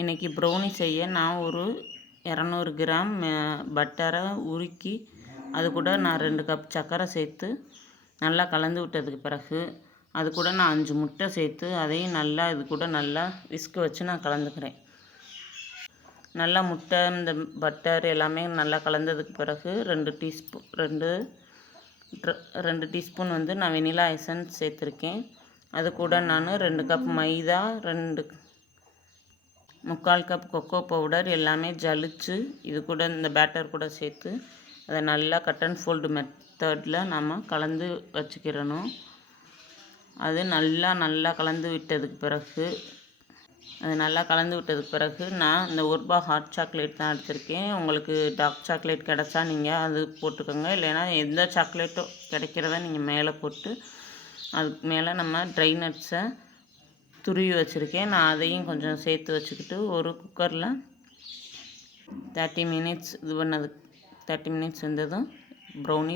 இன்றைக்கி ப்ரௌனி செய்ய நான் ஒரு 200 கிராம் பட்டரை உருக்கி அது கூட நான் 2 கப் சர்க்கரை சேர்த்து நல்லா கலந்து விட்டதுக்கு பிறகு அது கூட நான் 5 முட்டை சேர்த்து அதையும் நல்லா இது கூட நல்லா விஸ்க் வச்சு நான் கலந்துக்கிறேன். நல்லா முட்டை இந்த பட்டர் எல்லாமே நல்லா கலந்ததுக்கு பிறகு 2 டீஸ்பூன் வந்து நான் வெனிலா எசன்ஸ் சேர்த்துருக்கேன். அது கூட நான் 2 கப் மைதா 3/4 கப் கொக்கோ பவுடர் எல்லாமே ஜலிச்சு இது கூட இந்த பேட்டர் கூட சேர்த்து அதை நல்லா கட் அண்ட் ஃபோல்டு மெத்தடில் நம்ம கலந்து வச்சுக்கிறணும். அது நல்லா கலந்து விட்டதுக்கு பிறகு நான் இந்த 1 ரூபா ஹாட் சாக்லேட் தான் எடுத்திருக்கேன். உங்களுக்கு டார்க் சாக்லேட் கிடச்சா நீங்கள் அது போட்டுக்கோங்க. இல்லைன்னா எந்த சாக்லேட்டோ கிடைக்கிறத நீங்கள் மேலே போட்டு அதுக்கு மேலே நம்ம ட்ரை நட்ஸை துருவி வச்சுருக்கேன். நான் அதையும் கொஞ்சம் சேர்த்து வச்சுக்கிட்டு ஒரு குக்கரில் 30 மினிட்ஸ் வந்ததும் ப்ரௌனி